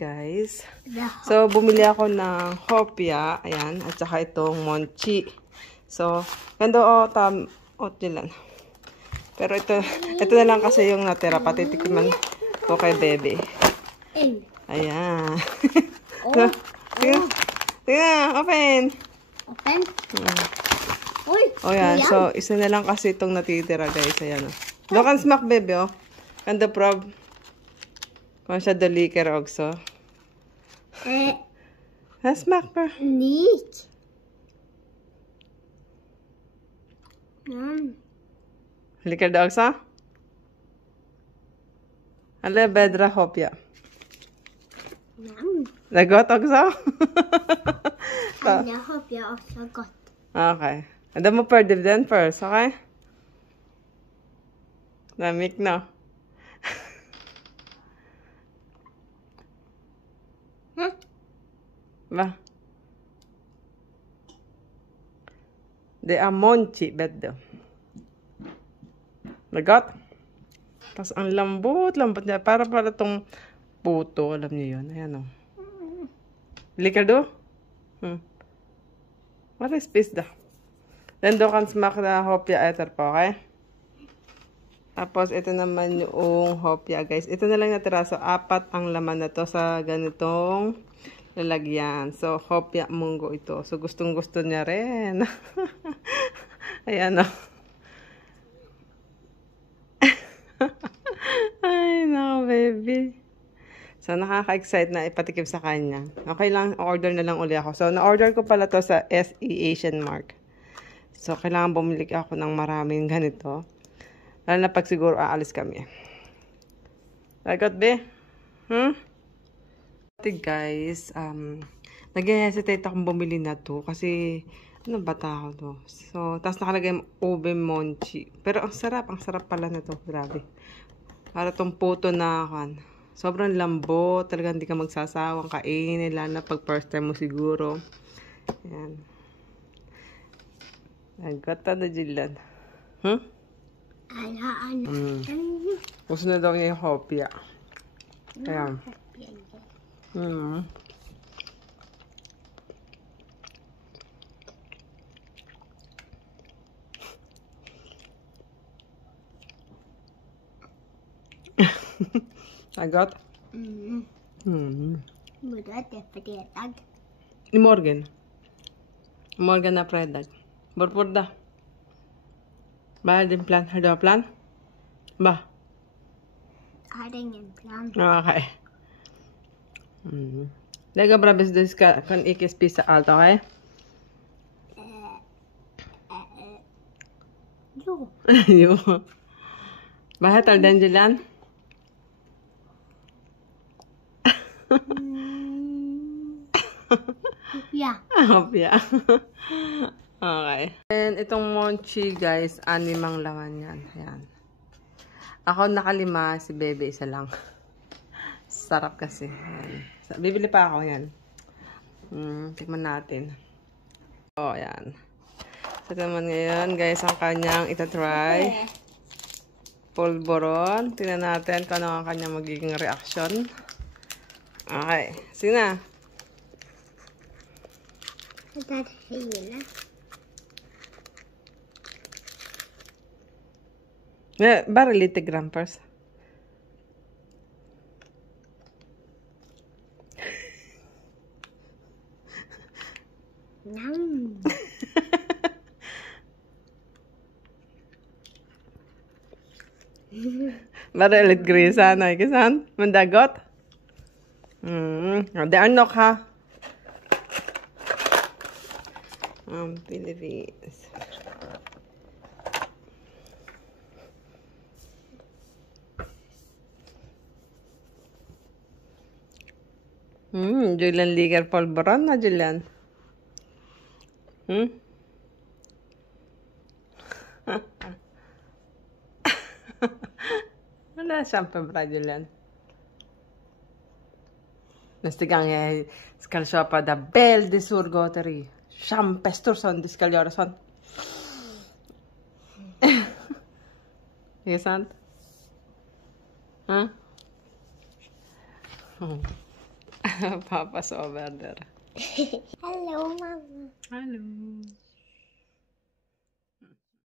Guys. So, bumili ako ng hopya. Ayan. At saka itong monchi. So, ganda dilan. Pero ito na lang kasi yung natira. Patitikiman ko kay Bebe. Ayan. So, tingnan. Open. Open? Uy! O yan. So, isa na lang kasi itong natitira, guys. Ayan. Look and smack, Bebe, oh. And the prob. Kung siya the liquor also. Smack pa. Neat. Liquor daw också? Eller bedra hopya. Lagot också? Jag hoppas också gott. Okay. Anda mo per den first, okay? Lamig na. Va? Det är monchi beddo. Lagot? Tapos ang lambot niya. Para tong puto. Alam niyo yun. Ayan o. Likado? What is this da? Then do kan smack na hopya eter po, okay? Tapos ito naman yung hopya, guys. Ito na lang natira. So, 4 ang laman na to sa ganitong lalagyan. So, hopya munggo ito. So, gustong-gusto niya rin. Ayan o. Ay, no, baby. So, nakaka-excite na ipatikim sa kanya. Okay lang, order na lang uli ako. So, na-order ko pala to sa SE Asian Mark. So, kailangan bumili ako ng maraming ganito. Lalo na pag siguro aalis kami. Lagot, be? Guys, nag-hesitate akong bumili na to. Kasi, ano ba tao to? So, tapos nakalagay yung ube monchi. Pero, ang sarap pala na to. Grabe. Para tong puto na kan. Sobrang lambot. Talagang hindi ka magsasawang kainin. Lalo na pag first time mo siguro. Ayan. Nagkata na jilan. Gusto na daw niya yung hopya. Ayan. Agot? Mudat är fredag. Imorgon. Imorgon na fredag. Varför da? Vad är din plan? Har du en plan? Va? Jag har ingen plan. Okay. Lägga bra bes du kan ikke spise allt, okay? Jo. Jo. Vad heter den Jilan? Ja. Hopya. Okay. And itong monchi, guys, 6 ang laman yan. Ayan. Ako nakalima, si Bebe isa lang. Sarap kasi. Ayan. Bibili pa ako yan. Tikman natin. Oh, ayan. So, naman ngayon, guys, ang kanyang itatry. Polvoron. Tingnan natin kung ano ang kanyang magiging reaction. Okay. Sige na. Det är hela. Bara lite grann först. Bara lite grisana, ikke sant? Men det er godt. Det er nok ha. Pilipinas. Julian ligar polvoron na Julian. Wala siyang pabra Julian. Nästa gång jag ska köpa det väldigt surgoteri. Champestor sån, de ska göra sånt. Är det sant? Papa's over there. Hello, Mama. Hello.